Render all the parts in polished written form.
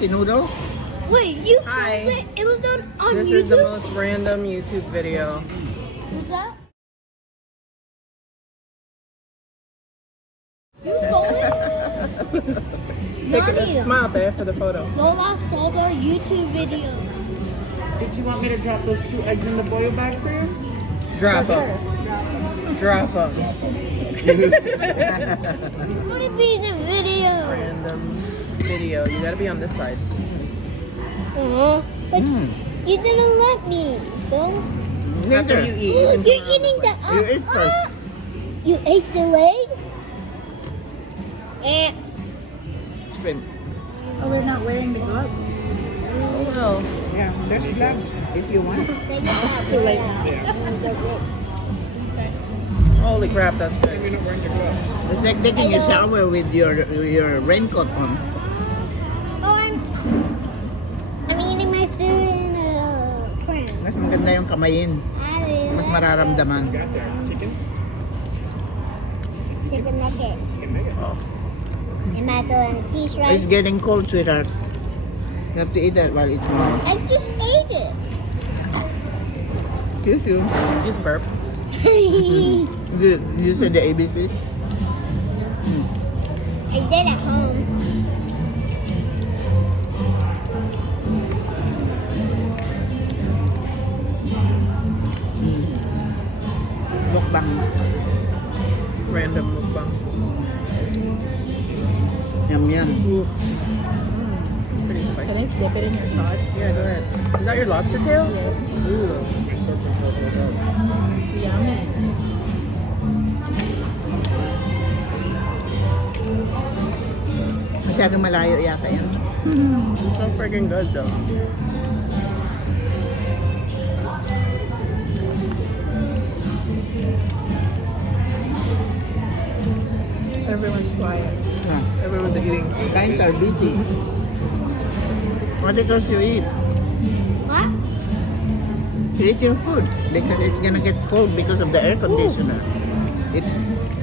spicy noodles? Wait, you Hi. filmed it? It was done on This YouTube? is the most random YouTube video. What's that? You saw it? Nani, Smile there for the photo. Lola stole our YouTube video. Did you want me to drop those 2 eggs in the boil bag for you? Drop them. Drop them. What would be the video? Random video. You gotta be on this side. But you didn't let me, Phil. After you eat, Ooh, you can you're eating the You ate first. You ate the leg? Eh. Shrimp. Oh, we're not wearing the gloves. Oh well. Yeah, there's gloves if you want. Too late now. Holy crap, that's good. We're not wearing your gloves. It's like taking a shower with your raincoat on. Oh, I'm eating my food in a pram. Mas maganda yung kamayin. Mas mararamdaman. Got there. Chicken? Chicken nugget. Chicken nugget. Oh. Am I going to teach right? It's getting cold, sweetheart. You have to eat that while it's warm. I just ate it. Excuse you. Just burp. You said the ABC? I did at home. Mukbang. Random mukbang. Yum yum. Pretty spicy. Can I dip it in your sauce? Yeah, go ahead. Is that your lobster tail? Yes. Ooh. My surfer turtle. Yummy. Masyadong malayo yata yan. It's so freaking good though. Everyone's quiet. Everyone's eating. Lines are busy. What because you eat? What? You eat your food because it's gonna get cold because of the air conditioner. It's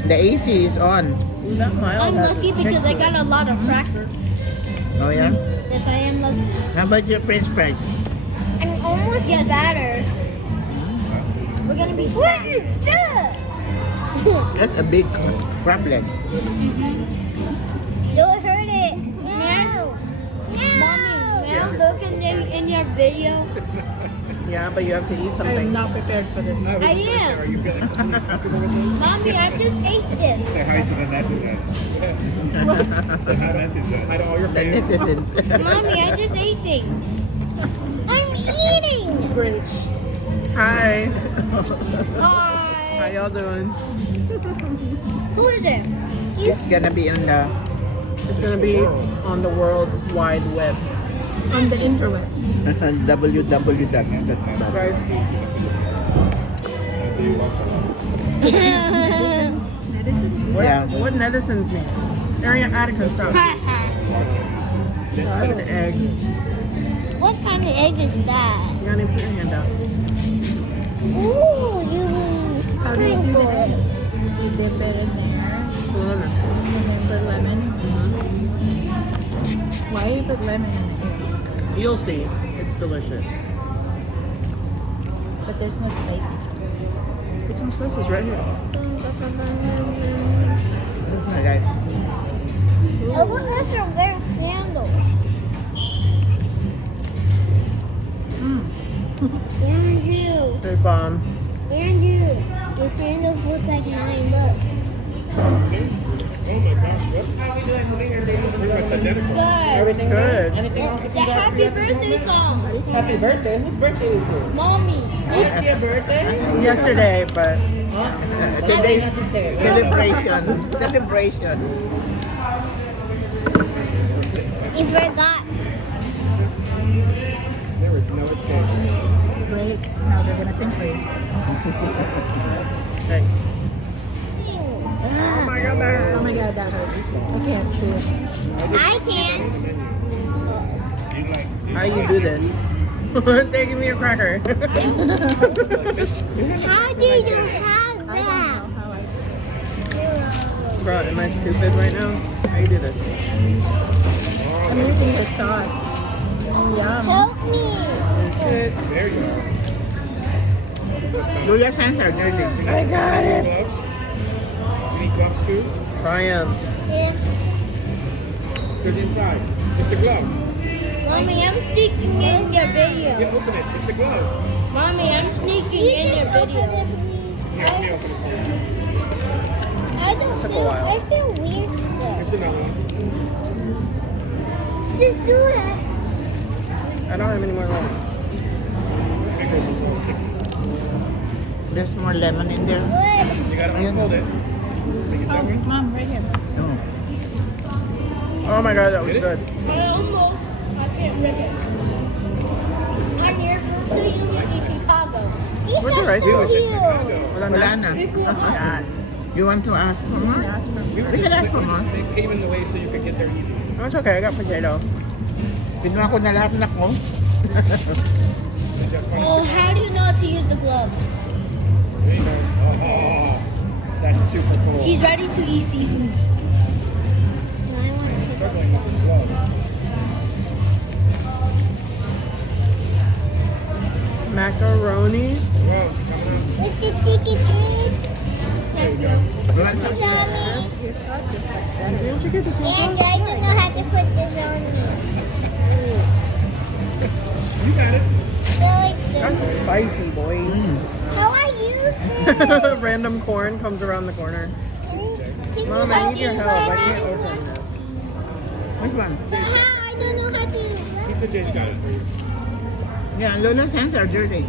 the AC is on. Ooh, that mild I'm has lucky a because I kick to got a lot of crackers. Oh yeah. Yes, I am lucky. How about your French fries? I'm almost get better. We're gonna be. What is that? That's a big crab leg. Don't hurt it. No. Mommy, now look in your video. it. Yeah, but you have to eat I'm something. not prepared for this. I am. Are you feeling comfortable with this? Mommy, I just ate this. Say hi to the netizens. Say hi netizens. Hi to all your The fans. netizens. Mommy, I just ate things. I'm eating. Great. Hi. How Hi. y'all doing? Who is it? It's gonna be on the It's gonna be on the World Wide Web. On the interwebs. www. Guys, Do you want what, Yeah. what netizens mean? Arian Attica, stop. An egg. What kind of egg is that? You gotta put your hand out. Ooh, you How do you do sprinkle that? it. You dip it in there. Lemon. And then put lemon. Why you put lemon in it? You'll see. It's delicious. But there's no spices. Put some spices right here. Alright. Oh, what is your wearing sandals? Andrew, Hey, bomb. Andrew, your sandals look like mine. Look. Oh my gosh, what? How are we doing over here, ladies? Pretty much identical. Good. Everything Good. Anything else? The happy birthday song. Happy birthday. Whose birthday is it? Mommy. It's your birthday? Yesterday, but Today's Happy birthday. celebration. Celebration. You forgot. There is no escape. Great. Now they're gonna sing for you. thanks. Oh my god, that Oh my god, that hurts. I can't chew it. I can. You like How you do this? They give me a cracker. How do you have that? How I Bro, am I stupid right now? How you do this? I'm using his sauce. Yum. Help me. Good. There you go. Julia's hands are dirty. I got it. Gloves? You need gloves too? Try him. Yeah. There's inside. It's a glove. Mommy, I'm sneaking in your video. Yeah, open it. It's a glove. Mommy, I'm sneaking in your video. Here, let me open it for you. I don't Took a feel. while. I feel weird still. Here's another one. Just do it. I don't have any more room. Fingers are so sticky. There's more lemon in there. Good. You gotta unfold it. Make it that way. Mom, right here. Oh. Oh my god, that was Get it? good. I almost. I can't rip it. I'm here for the unit in Chicago. These Where's the are rice? so It's in cute. Chicago. Wala Wala na. na. Yan. You want to ask for more? We can ask for more. They paving the way so you could get there easy. Oh, it's okay. I got potato. Kinuha ko na lahat na ko. Oh, how do you know how to use the gloves? There you go. Oh, that's super cool. She's ready to eat seafood. No, I want to pick up. Struggling with this glove. Macaroni. Gloves coming up. Let's get ticket, please. Thank you. Right? Mommy. Didn't you get this one? And I don't know how to put this on me. You got it. So it's That's spicy, boy. how I use it. Random corn comes around the corner. Can Mom, you I help need your me help. I with can't it? open this. Which one? But how? I don't know how to use it. Pizza J's got it for you. Yeah, Lola's hands are dirty.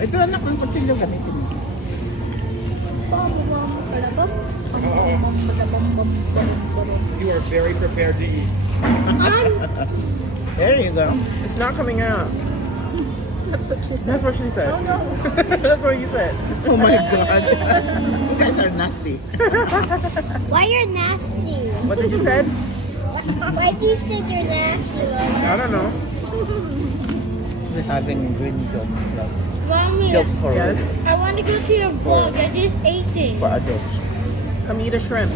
Ito anak ng kutsilyo gamitin mo. You are very prepared to eat. There you go. It's not coming out. That's what she said. Oh no. That's what you said. Oh my god. You guys are nasty. Why you're nasty? What did you say? Why do you say you're nasty, Lola? I don't know. We're having green joke Mommy, for, Yes. I want to go to your vlog. I just ate it. for adults. Come eat a shrimp.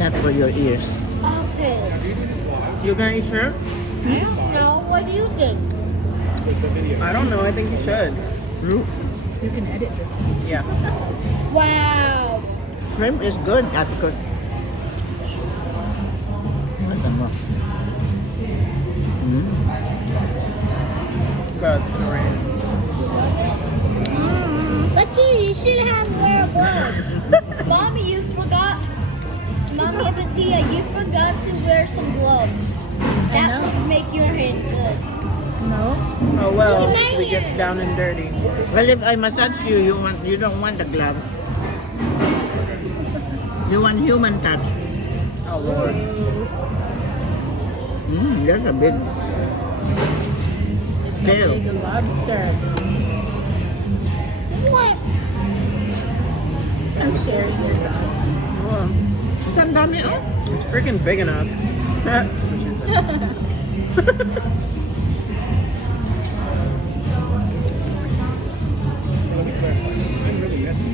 Not for your ears. Okay. You gonna eat shrimp? I don't know. What do you think? Take the video. I don't know. I think you should. Shrimp. Yeah. Wow. Shrimp is good at because. But it's gonna rain. But you should have wear gloves. Mommy, you forgot. Mommy and Tia, you forgot to wear some gloves. That would make your hand good. Oh well, Look at my it gets hair. down and dirty. Well, if I massage you, you don't want the gloves. You want human touch. Oh Lord. That's a big tail. Lobster. What? I'm sharing your sauce. Oh. Ang dami, oh. It's freaking big enough. Let me clarify. I'm really messy.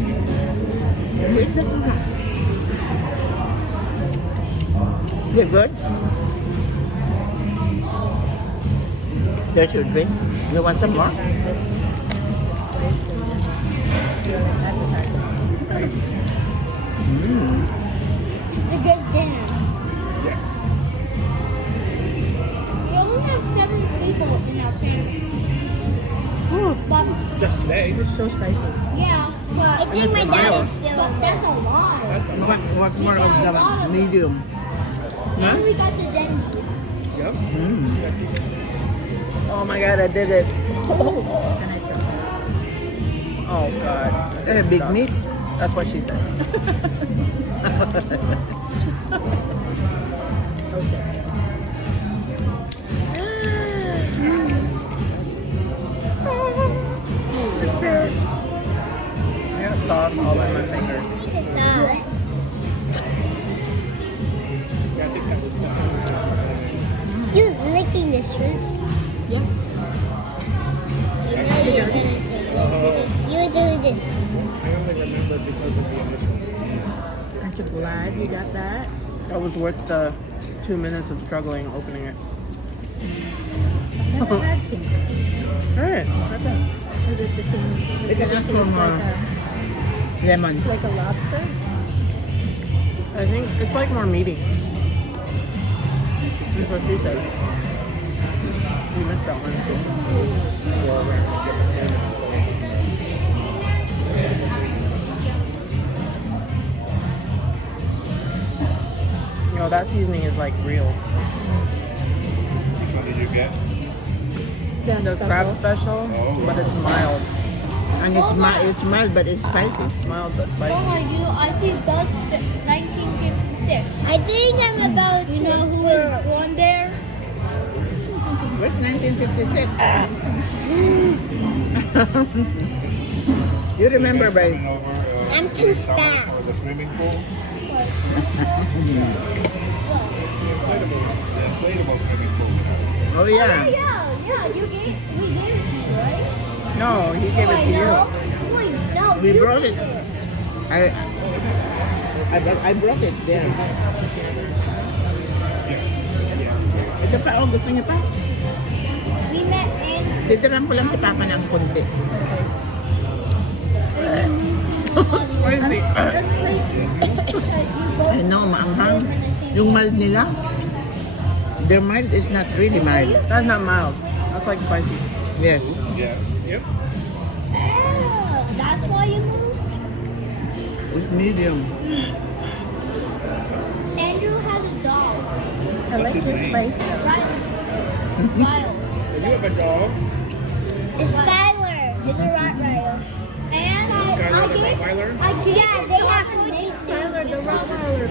You good? There's your drink. You want some more? A good dinner. Yeah. We only have 7 people in our family. But, Just today. So spicy. yeah, but I think my dad is still. But that's a lot. That's a What more of the medium? Huh? And we got the dengue. Yep. Mm. That's it. Oh my god, I did it. Oh god. Eh, big meat. That's what she said. I got sauce all on my fingers. Look at that. Yeah, I think that was He was licking the shrimp. Yes. You know you're gonna say this. You do this. I only remember because of the initials. Aren't you glad you got that? That was worth the 2 minutes of struggling opening it. Never had pink. Alright, not bad. Is it the same? It Does is it from, taste lemon. like a lobster? I think it's like more meaty. That's what she said. We missed that one. You know, that seasoning is like real. Which one did you get? The crab special, but it's mild. And it's mild, but it's spicy. It's mild but spicy. I see bus 1956. I think I'm about You know who was born there? Where's 1956? You remember, babe? Over, I'm too the summer fat. Or the swimming pool? The inflatable swimming pool. Oh, yeah. Yeah. We gave it to you, right? No, he gave it to you. Wait, no. We you brought did it. I brought it there. Ito pa, oh, gusto niyo pa? We met in. Titiran ko lang si Papa ng konti. Spicy. I know, maanghang. Yung mild nila, their mild is not really mild. That's not mild. That's like spicy. Yes. Yeah. Yep. That's why you moved. It's medium. Andrew has a dog. I like his it name? spicy. Riley. Do you have a dog? It's Skylar. It's a Rottweiler. And Skylar the Rottweiler? Yeah, they have a name. Skylar the Rottweiler.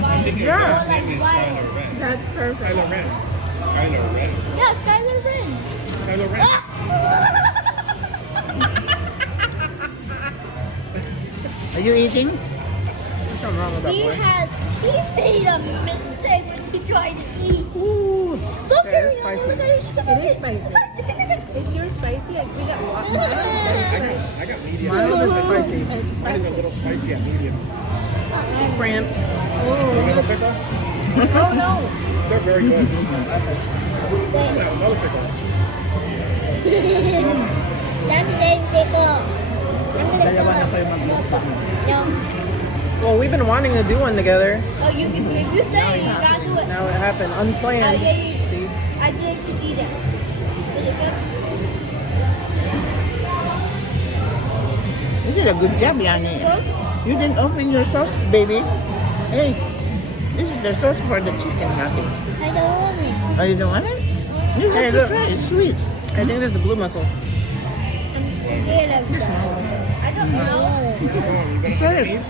I think your Yeah. dog's name is Skylar Ren. That's perfect. Skylar Ren. Skylar Ren. Yeah, Skylar Ren. Skylar Ren. Are you eating? There's something wrong with that boy. He made a mistake when he tried to eat. Look Yeah, it's spicy. It is spicy. It's your spicy. We got waffle. I got medium. Mild is spicy. It's Mine is a spicy. little spicy at medium. Cramps. Another pickle? Oh no. They're very good. Another pickle. That's the same pickle. Dalawa na kayo mag-mukbang. No. Well, we've been wanting to do one together. Oh, you can, if you say it, you gotta do it. Now it happened I unplanned. gave See? I gave you eat it. Is it good? You did a good job, Yani. Good? You didn't open your sauce, baby. Hey, this is the sauce for the chicken nugget. I don't want it. Oh, you don't want it? You have Hey, to look. try. It's sweet. I think this is the blue mussel. I'm scared of that. I don't know. Try it.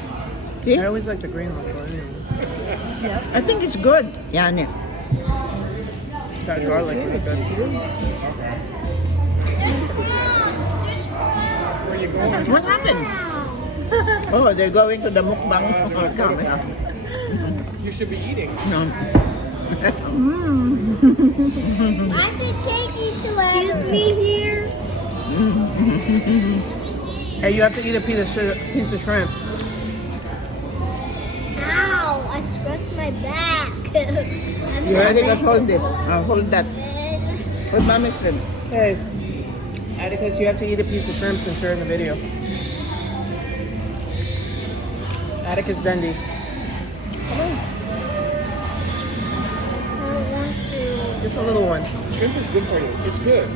See? I always like the green mussel. Anyway. I think it's good, Yani. That garlic is good. Where you going? What happened? Oh, they're going to the mukbang. You should be eating. No. I said take you to Excuse me here. Hey, you have to eat a piece of shrimp. Ow, I scratched my back. You ready to hold this? Hold that. Hold mommy's shrimp. Hey, Atticus, you have to eat a piece of shrimp since you're in the video. Atticus Dundee. Just a little one. Shrimp is good for you. It's good.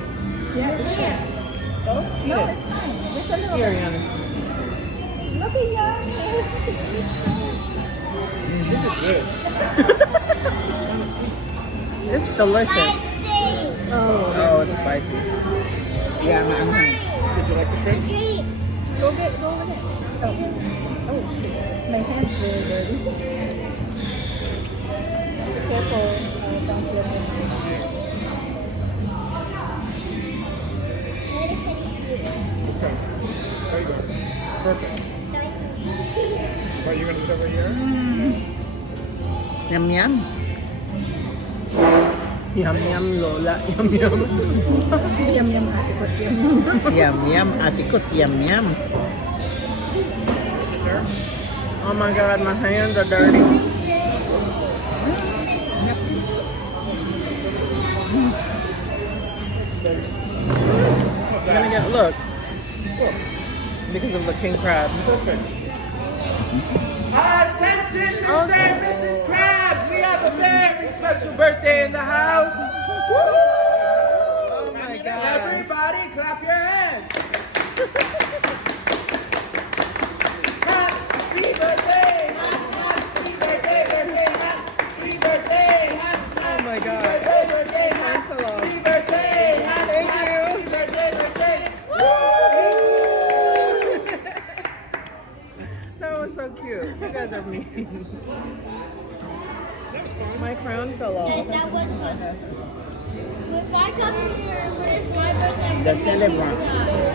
No, it's fine. Just a little. Here, Rihanna. Look at your Shrimp is good. It's delicious. Oh, it's spicy. Yeah, ma'am. Did you like the shrimp? Go over there. Oh, shit. My hand's very dirty. Careful. Don't flip it. Okay. There you go. Perfect. What, you're going to put over here? Yum, yum. Yum, yum, Lola. Yum, yum. Yum, yum, ate ko. Yum. Yum, yum. Atikot, yum, yum. Oh my God, my hands are dirty. I'm gonna get look because of the king crab. Attention, Mr. and Mrs. Krabs! We have a very special birthday in the house! Oh my god! Everybody, clap your hands! Happy birthday! Happy birthday! Happy birthday! Oh my god! Birthday! Birthday! Thanks a lot. Happy birthday! Thank you. Happy birthday! Birthday! That was so cute. You guys are mean. My crown fell off. Guys, that was fun. If I come here when it's my birthday, I'm The gonna celebrant.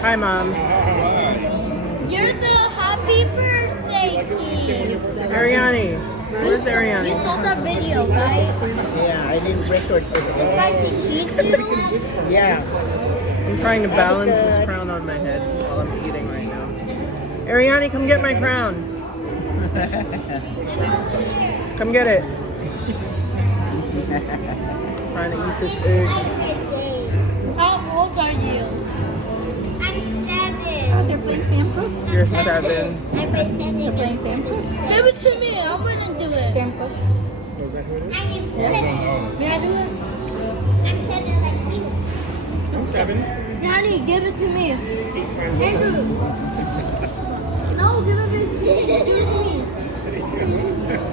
Hi, Mom. You're the happy birthday king. Ariani. Where's You Ariani? sold that video, right? Yeah, I didn't record The it. spicy cheese noodles? Yeah. I'm trying to balance this crown on my head while I'm eating right now. Ariani, come get my crown. Come get it. Trying to eat this egg. How old are you? I'm 7. They're playing Sam Cooke. You're 7. I'm pretending They're playing I'm Sam Cooke. Give it to me. I'm gonna do it. Sam Cooke. Was that who it is? I am 7. May I do it? I'm 7 like you. I'm 7. Daddy, give it to me. 8 times Andrew. No, give it to me. Give it to me.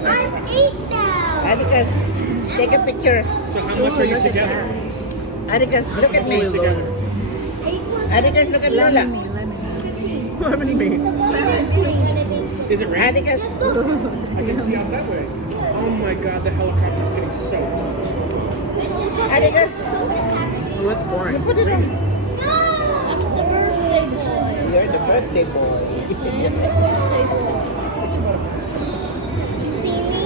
I'm 8 now. Atticus, take a picture. So how much are you together? Atticus, look at me. Together. Atticus, look at Lola. Lemon me. Is it raining? Atticus. I can see out that way. Oh my god, the helicopter's getting soaked. Atticus, Oh, that's boring. put it on. I'm the birthday boy. You're the birthday boy. The birthday boy. You see me?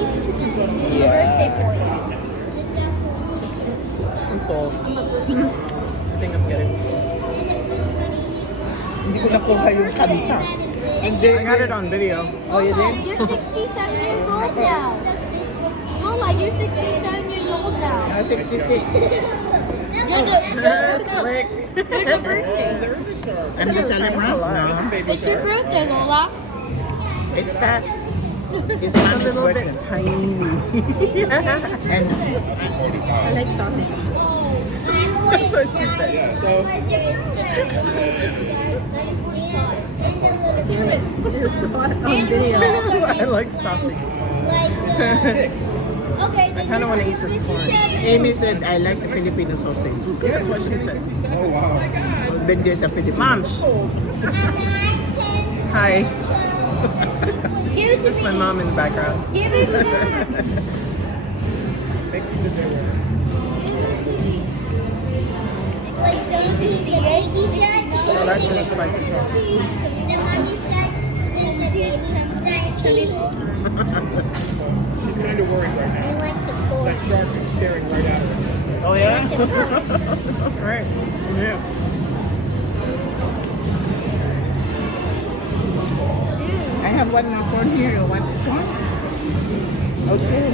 Yeah. Birthday boy. I'm full. I think I'm getting full. Hindi ko nakuha yung kanta. I got it on video. Oh, you did? You're 67 years old now. Lola, you're 67 years old now. 66. You're the Slick. You're the birthday. I'm the celebrant? No. It's your birthday, Lola. It's past. It's A mommy's little birthday. bit tiny. And I like sausage. That's what she said. Yeah, so Just got it on video. I like sausage. Okay, I kind of want to eat this corn. Amy said, I like the Filipino sausage. That's what she said. oh wow. Bendi's the Filipino. Mom, hi. give it to That's my me. mom in the background. Give it to me. Thank you, good day. Oh, that's really spicy. She's kind of worried right now. That shark is staring right at her. Oh, yeah? Right. Yeah. I have one more corn here. You want this one? Okay.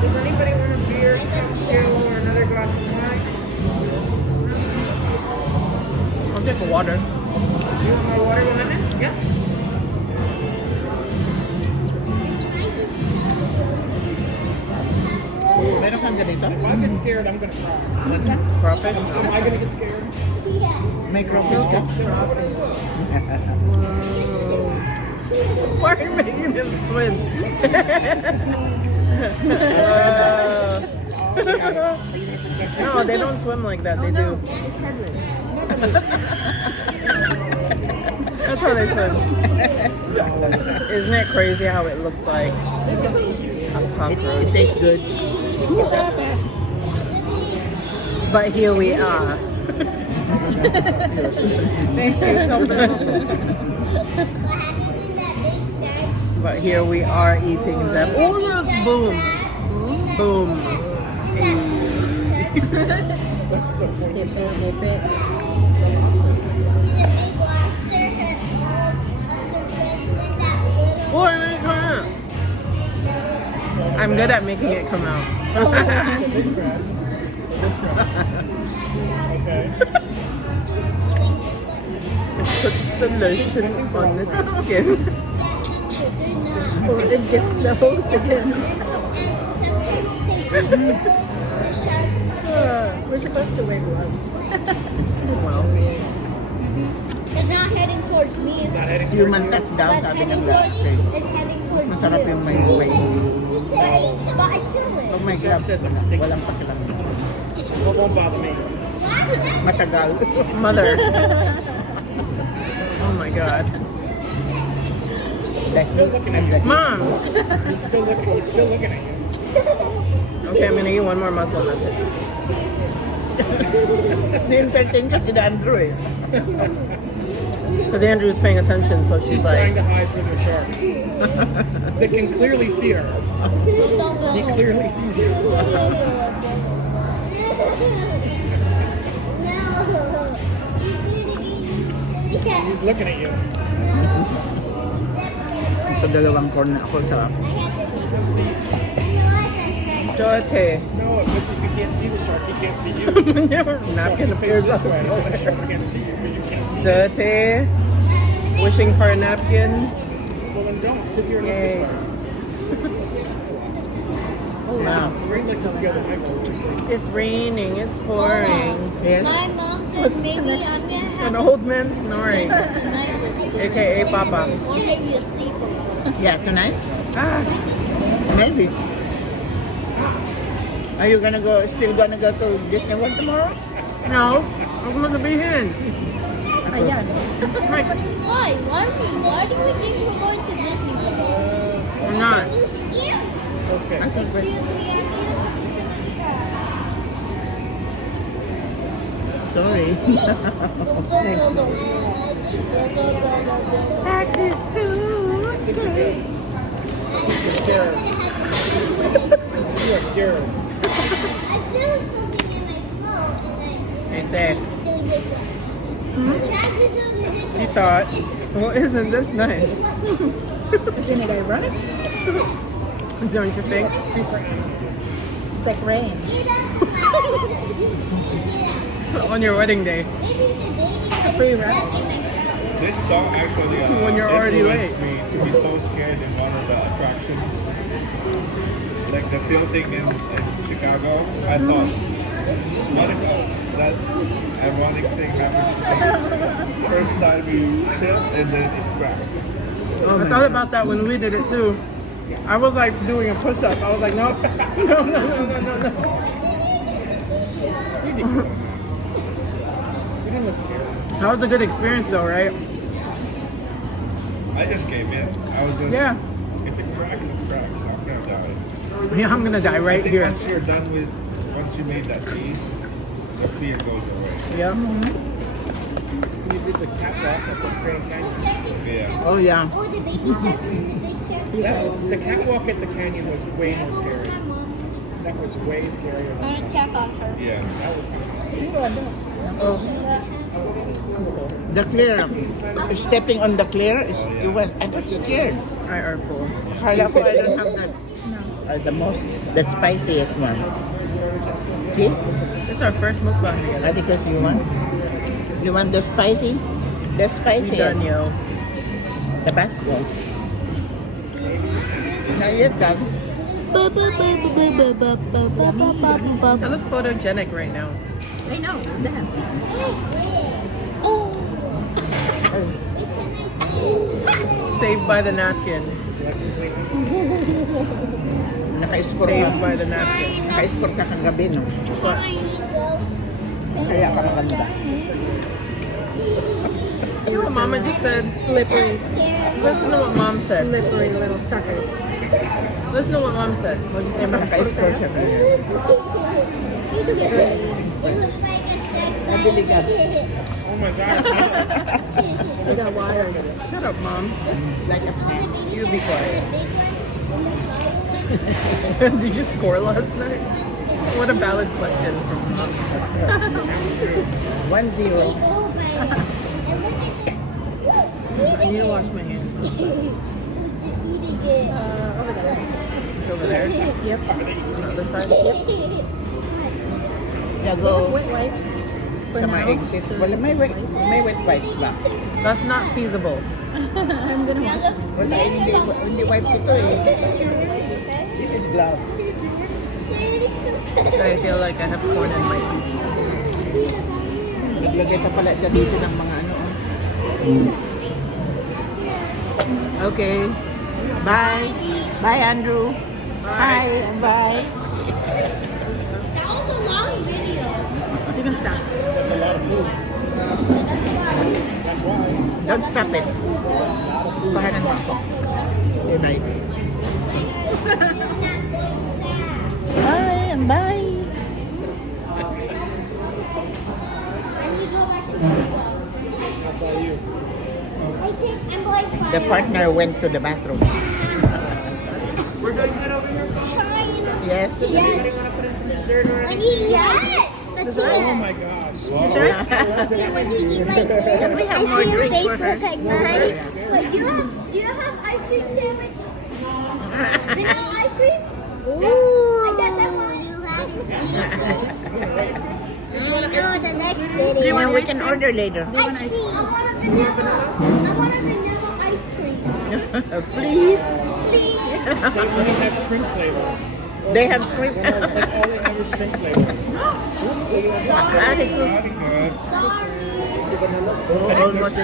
Does anybody want a beer, cocktail, or another glass of wine? I'll take a water. You want more water, Mohammed? Yeah. Meron kang ganito? If I get scared, I'm gonna cry. What's that? Crawfish? Am I gonna get scared? May crawfish ka? Why are you making him swim? No, they don't swim like that. They do. It's headless. That's how they swim. Isn't it crazy how it looks like a cockroach? It tastes good. But here we are. Thank you so much. But here we are eating them. Oh look, boom, boom. I'm good at making it come out. this one. Okay. It puts the lotion on its skin. Or it gets the hose again. We're supposed to wear gloves. Well, It's not heading towards me. It's Human touchdown, sabi ng lahat. heading towards Masarap you. yung may way. But I kill it. Pag may Chef gloves, says I'm stinky. walang pakilang. It won't bother me. Matagal. mother. Oh my god. Still looking at you. Mom! He's still looking at you. Okay, I'm gonna eat one more mussel. That's it. Na-entertain kasi na Andrew eh. Because Andrew's paying attention, so She's she's trying like, to hide from the shark. They can clearly see her. He clearly sees you. He's looking at you. Ito dalawang corn na ako sa Jote. No, if you can't see the shark, he can't see you. Your napkin Face appears this up. way. No, the shark can't see you because you can't see. Jote. Wishing for a napkin. Well, then don't sit here and look this Yay. way. Wow. Rain like this the other night while we were sleeping. It's raining, it's pouring. Yes. My mom said maybe I'm gonna An have old man snoring. tonight with you. AKA Papa. Or maybe a sleepover. Yeah, tonight? Ah, Maybe. Are you still gonna go to Disney World tomorrow? no. I'm supposed to be in. Ayan. Why? Why do we think we're going to Disney World? I'm not. Okay. Sorry. Pack this suitcase. Garrett. You're Garrett. I feel something in my throat and Hey, say, I tried to do the you thought, well, isn't this nice? Isn't it ironic? Don't you think? It's like rain. On your wedding day. Free wrap. This song actually When you're already influenced me to be so scared in one of the attractions. Like the tilting in Chicago. I thought, what if that ironic thing happens? First time you tilt and then it cracks. I thought about that when we did it too. I was like doing a push-up. I was like, no, no. You didn't look scared. That was a good experience though, right? I just came in. I was just, Yeah. if it cracks, it cracks. I'm gonna die. Yeah, I'm gonna die I right think here. once you're done with, once you made that piece, the fear goes away. Yeah. You did the catwalk at the Grand Canyon. Yeah. Oh yeah. Oh, the baby shark is the big shark. The catwalk at the canyon was way more scary. That was way scarier. I'm gonna check on her. Yeah. That was. The clear. Stepping on the clear is I got scared. I are full. Kala ko I don't have the spiciest one. See? It's our first mukbang together. I think that's you want the spicy? The We spiciest. done, yo. Tabasco. Not yet done. I look photogenic right now. I know. Saved by the napkin. Naka-score Saved ka. by the napkin. Naka-score ka kagabi, no? What? Kaya ka maganda. You know what Mama just said? Slippery. Listen to what Mom said. Slippery little suckers. Listen to what Mom said. What did you say? Naka-score siya kaya. Nabili ka. Oh my god. She got water. Shut up, Mom. Like a you be quiet. Did you score last night? What a valid question from Mom. 1-0. I need to wash my hands. Over there. It's over there. Yep. On the other side. Yep. Yeah, go Wet wipes. For sa mga now. exit. Wala, may wet wipes ba? That's not feasible. I'm gonna wash it. Wala, hindi wipes ito eh. This is glove. I feel like I have corn in my teeth. Naglagay pa pala siya dito ng mga ano. Okay. Bye. Bye, Andrew. Bye. Bye. That was a long video. You can stop. That's a lot of food. That's why. Don't stop it. Kahanan mo. Okay, bye. Bye. And bye. That's all you. I'm going to The partner went to the bathroom. We're doing good over here. Yes. Anybody want to put in some dessert or When anything? you eat Oh my gosh. when you eat like this, We have I more see your drink face for her. look like mine. Wait, do you have ice cream sandwich? Vanilla ice cream? Ooh, I got that one. You had a secret. I know the next video. And we can order later. Ice cream. I want a vanilla ice cream. Please. Please. They only have shrimp flavor. They have shrimp. Like all they have is shrimp flavor. Very good. Very good. Sorry. Almost.